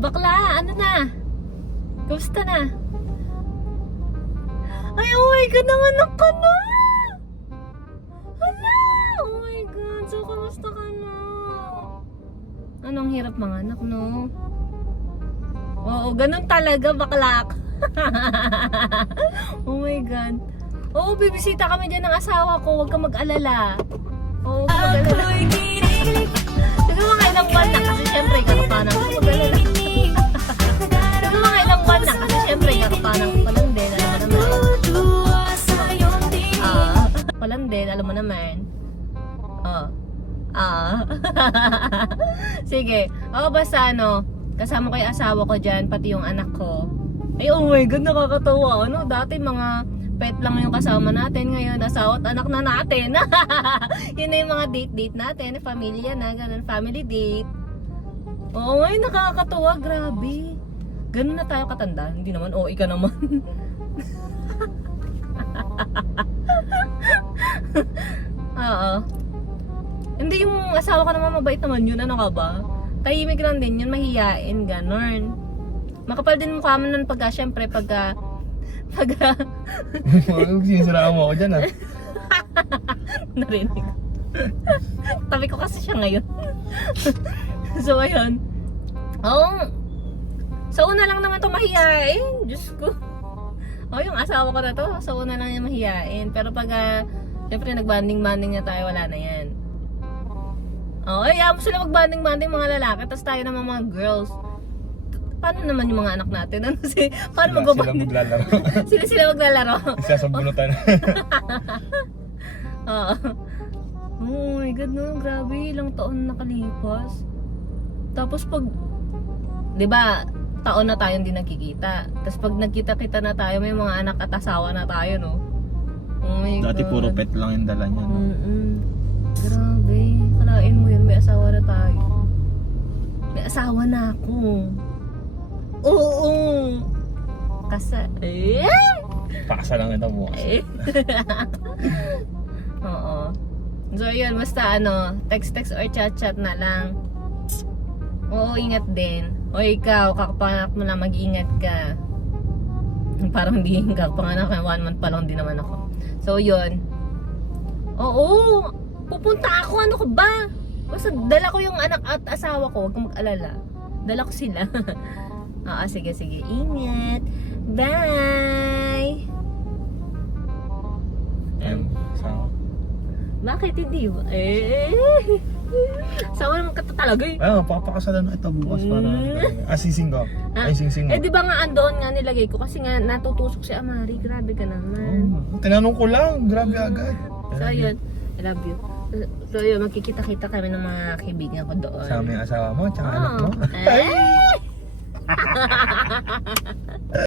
bakla, ano na? Kumusta na? Ay, oh my God, nanganak ka na! Hala! Oh my God, so kumusta ka na? Anong hirap mga anak, no? Oo, ganun talaga, bakla. Oh my God. Oo, bibisita kami dyan ng asawa ko, huwag kang mag-alala. Oo, huwag kang mag-alala. Siguro mga ilang buwan na kasi syempre kakapanang ko mag-alala. Siguro mga ilang buwan na kasi syempre kakapanang ko palandi, alam mo naman. Palandi, alam mo naman. Sige. Basta ano, kasama ko yung asawa ko dyan, pati yung anak ko. Ay, oh my God, nakakatawa. Ano, dati mga pet lang yung kasama natin. Ngayon, asawa at anak na natin. Yun na yung mga date-date natin. Pamilya na, ganun, family date. Oo, ngayon nakakatawa. Grabe. Ganun na tayo katanda. Hindi naman, ika naman. Oo. Hindi, yung asawa ka naman mabait naman yun. Ano ka ba? Tahimik lang din yun, mahiyain, ganon. Makapal din mukha mo nun pagka, syempre, pagka Sinisiraan mo ako dyan, ha? narinig. Tabi ko kasi siya ngayon. So, ayun. So, una lang naman ito mahiyain. Diyos ko. Yung asawa ko na to. So, una lang yung mahiyain. Pero pagka, syempre, nagbanding-banding na tayo, wala na yan. Ayaw mo sila magbanding-banding mga lalaki. Tapos tayo naman mga girls. Paano naman yung mga anak natin? Paano magbabanding? Sila maglalaro. Sila maglalaro. Isasabunutan. Oo. Oh my God, no, grabe, ilang taon nakalipas. Tapos pag, di ba, taon na tayong hindi nagkikita. Tapos pag nagkita-kita na tayo, may mga anak at asawa na tayo, no? Oh my Dati God. puro pet lang yung dala niya, no? Grabe, kalain mo yun, may asawa na tayo. May asawa na ako. Oo. Kasa. Pakasa lang ito bukas. Oo. So yun, basta ano, text or chat na lang. Oo, ingat din. O ikaw, kakapanganak mo lang, mag-ingat ka. Parang hindi kakapanganak, 1 month pa lang din naman ako. So yun. Oo, pupunta ako, ano ka ba? Basta dala ko yung anak at asawa ko, huwag kang mag-alala. Dala ko sila. Oo, sige. Ingat. Bye! Sama. Bakit hindi ba? Sawa naman ka talaga eh. Papakasalan na ito bukas para... sising ko. Ay, sing-sing mo. Di ba nga andoon nga nilagay ko kasi nga natutusok si Amari. Grabe ka naman. Tinanong ko lang. Grabe agad. So ayun, I love you. So yun, magkikita-kita kami ng mga kaibigan ko doon. Sama yung asawa mo, tsaka anak mo.